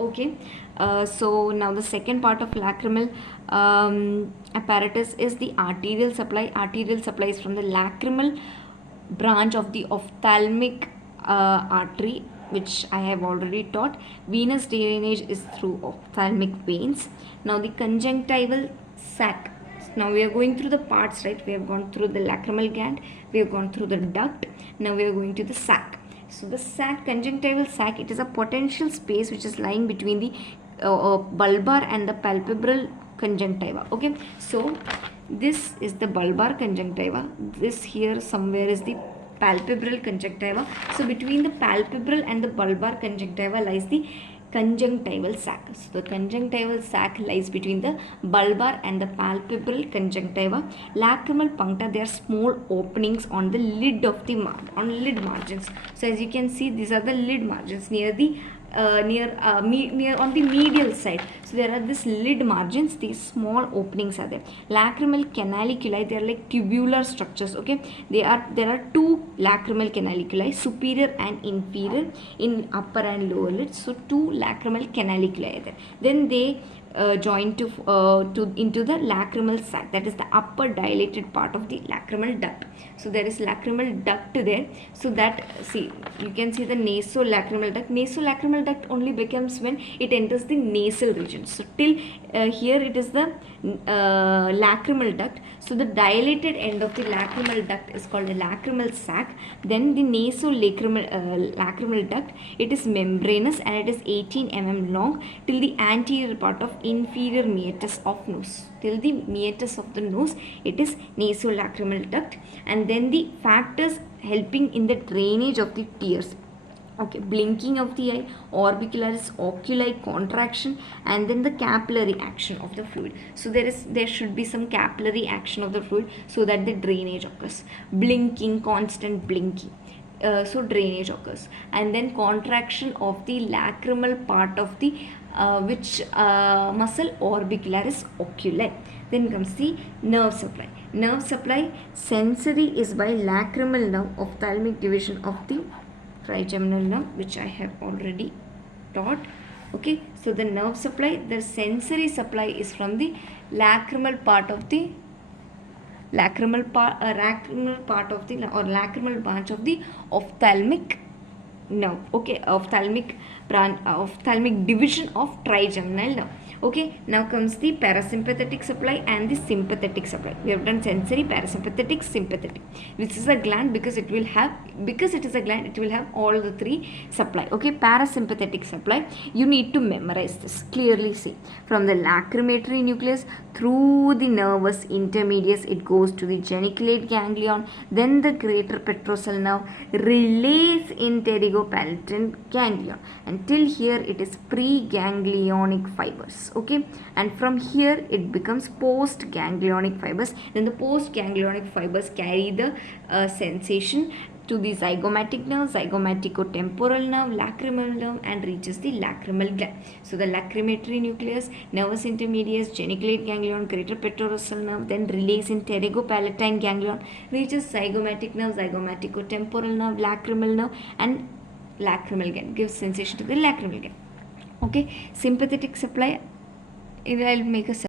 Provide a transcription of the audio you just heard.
Okay, so now the second part of lacrimal apparatus is the arterial supply. Arterial supply is from the lacrimal branch of the ophthalmic artery, which I have already taught. Venous drainage is through ophthalmic veins. Now the conjunctival sac. Now we are going through the parts, right? We have gone through the lacrimal gland, we have gone through the duct. Now we are going to the sac. So the sac, conjunctival sac, it is a potential space which is lying between the bulbar and the palpebral conjunctiva. Okay, so this is the bulbar conjunctiva. This here somewhere is the palpebral conjunctiva. So between the palpebral and the bulbar conjunctiva lies the conjunctival sac. So the conjunctival sac lies between the bulbar and the palpebral conjunctiva. Lacrimal puncta, they are small openings on the lid of the lid margins. So as you can see, these are the lid margins near the near on the medial side. So there are these lid margins, these small openings are there. Lacrimal canaliculi, they are like tubular structures. Okay, there are two lacrimal canaliculi, superior and inferior, in upper and lower lids. So two lacrimal canaliculi are there. Then they join into the lacrimal sac, that is the upper dilated part of the lacrimal duct. So there is lacrimal duct there. So that, see, you can see the nasolacrimal duct. Nasolacrimal duct only becomes when it enters the nasal region. So till here it is the lacrimal duct. So the dilated end of the lacrimal duct is called the lacrimal sac. Then the lacrimal duct, it is membranous and it is 18 mm long till the anterior part of inferior meatus of nose. Till the meatus of the nose, it is nasolacrimal duct. And then the factors helping in the drainage of the tears. Okay, blinking of the eye, orbicularis oculi contraction, and then the capillary action of the fluid. So there should be some capillary action of the fluid so that the drainage occurs. Blinking, constant blinking. So drainage occurs, and then contraction of the lacrimal part of the muscle, orbicularis oculi. Then comes the nerve supply. Nerve supply, sensory is by lacrimal nerve, ophthalmic division of the trigeminal nerve, which I have already taught. Okay, so the nerve supply, the sensory supply is from the lacrimal part of the lacrimal part of the, or lacrimal branch of the ophthalmic nerve. Okay, ophthalmic division of trigeminal nerve. Okay, now comes the parasympathetic supply and the sympathetic supply. We have done sensory, parasympathetic, sympathetic. This is a gland, because it is a gland, it will have all the three supply. Okay, parasympathetic supply, you need to memorize this. Clearly see, from the lacrimatory nucleus through the nervus intermedius, it goes to the geniculate ganglion, then the greater petrosal nerve, relays in pterygopalatine ganglion. Until here it is preganglionic fibers. Okay, and from here it becomes post-ganglionic fibers. Then the post-ganglionic fibers carry the sensation to the zygomatic nerve, zygomaticotemporal nerve, lacrimal nerve, and reaches the lacrimal gland. So the lacrimatory nucleus, nervus intermedius, geniculate ganglion, greater petrosal nerve, then relays in pterygopalatine ganglion, reaches zygomatic nerve, zygomaticotemporal nerve, lacrimal nerve, and lacrimal gland, gives sensation to the lacrimal gland. Okay, sympathetic supply, I'll make a